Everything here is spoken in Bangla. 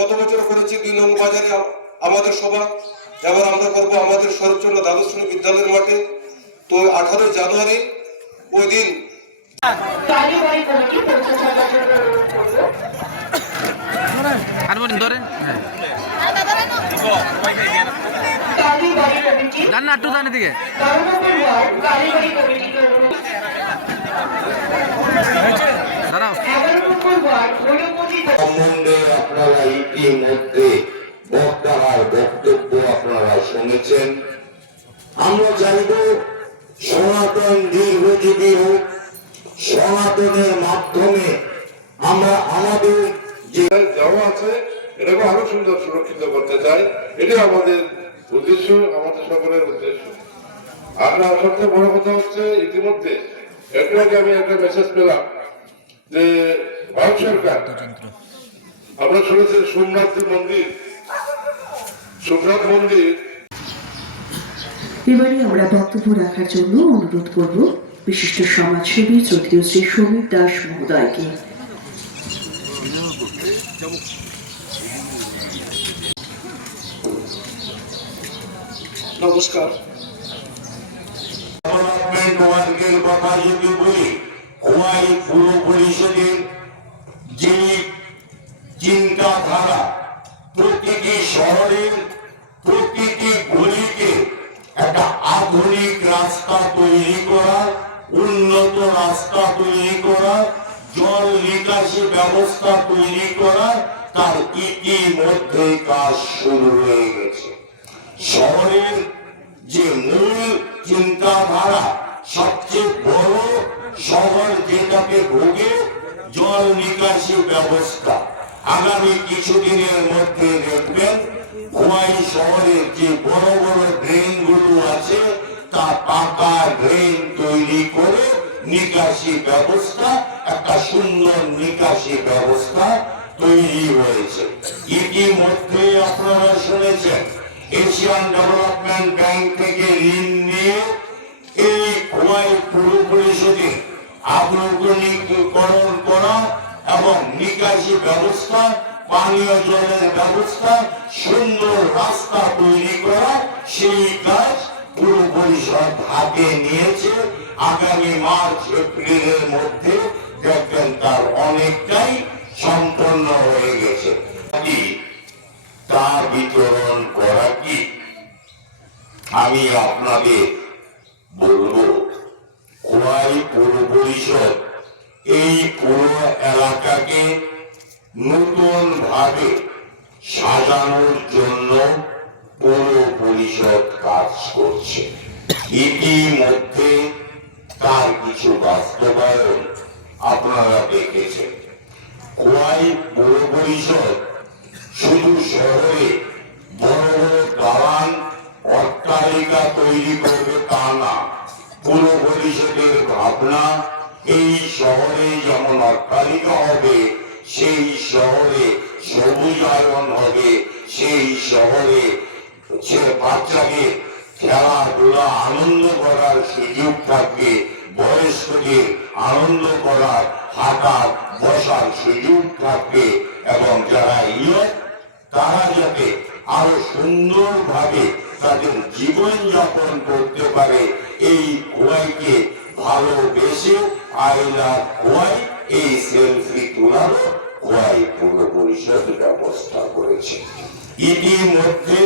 গত বছর করেছি 2 নং বাজারে আমাদের সভা। এবার আমরা করব আমাদের শরৎচন্দ্র দ্বাদশ শ্রেণী বিদ্যালয়ের মাঠে। তো 18 জানুয়ারি ওই দিন দিকে সম্বন্ধে আপনারা ইতিমধ্যে বক্তার বক্তব্য আপনারা শুনেছেন। আমরা চাইব সনাতন দীর্ঘজীবী হোক, সনাতনের মাধ্যমে আমরা আমাদের যে যাওয়া আছে এটাকে আরো সুন্দর সুরক্ষিত করতে চাই। এটা আমাদের উদ্দেশ্য, আমাদের সকলের উদ্দেশ্য। আমরা সবচেয়ে বড় কথা হচ্ছে ইতিমধ্যে একটু আগে আমি একটা মেসেজ পেলাম যে ভারত সরকার, আমরা শুনেছি সোমনাথ মন্দির। এবারে আমরা বক্তব্য রাখার জন্য অনুরোধ করব বিশিষ্ট সমাজসেবী চৌধুরী শ্রী সমীর দাস মহোদয়কে। নমস্কার। ডেভেলপমেন্ট ওয়ার্কের কথা যদি বলি, খোয়াই পুর পরিষদের যে চিন্তাধারা প্রতিটি শহরের প্রতিটি গলিতে একটা আধুনিক রাস্তা তৈরি করা, উন্নত রাস্তা তৈরি করা, জল নিকাশি ব্যবস্থা তৈরি করা, তার ইতিমধ্যে কাজ শুরু হয়ে গেছে। শহরের যে মূল চিন্তাধারা, সবচেয়ে বড় শহর যেটাকে ভোগে, জল নিকাশি ব্যবস্থা। আগামী কিছুদিনের মধ্যে দেখবেন খোয়াই শহরের যে বড় বড় ড্রেন গুলো আছে তা পাকা ড্রেন তৈরি করে নিকাশি ব্যবস্থা, একটা সুন্দর নিকাশি ব্যবস্থা তৈরি হয়েছে। ইতিমধ্যে আপনারা শুনেছেন এশিয়ান ডেভেলপমেন্ট ব্যাংক থেকে ঋণ নিয়ে এই খোয়াই পুর পরিষদে আধুনিকীকরণ করা এবং নিকাশি ব্যবস্থা, পানীয় জলের ব্যবস্থা, সুন্দর রাস্তা তৈরি করা, সেই কাজ পুর পরিষদ হাতে নিয়েছে। আগামী মার্চ এপ্রিলের মধ্যে দেখবেন তার অনেকটাই সম্পন্ন হয়ে গেছে। তা বিতরণ করা কি আমি আপনাদের বলব, খোয়াই পৌর পরিষদ এই পুরো এলাকাকে নতুন ভাবে সাজানোর জন্য পৌর পরিষদ কাজ করছে। ইতিমধ্যে তার কিছু বাস্তবায়ন আপনারা দেখেছেন। খোয়াই পৌর পরিষদ শুধু শহরে বড় বড় দালান অট্টালিকা তৈরি করবে তা না। পুর পরিষদের ভাবনা এই শহরে যেমন অট্টালিকা হবে, সেই শহরে সবুজায়ন হবে, সেই শহরে বাচ্চাদের খেলাধুলা আনন্দ করার সুযোগ থাকবে, বয়স্কদের আনন্দ করার, হাঁটার, বসার সুযোগ থাকবে, এবং যারা ইয়ং তারা যাতে আরো সুন্দরভাবে তাদের জীবন যাপন করতে পারে। এই খোয়াইকে ভালোবেসে আইলা খোয়াই এই সেলফি তোলার খোয়াই পৌর পরিষদ ব্যবস্থা করেছে। ইতিমধ্যে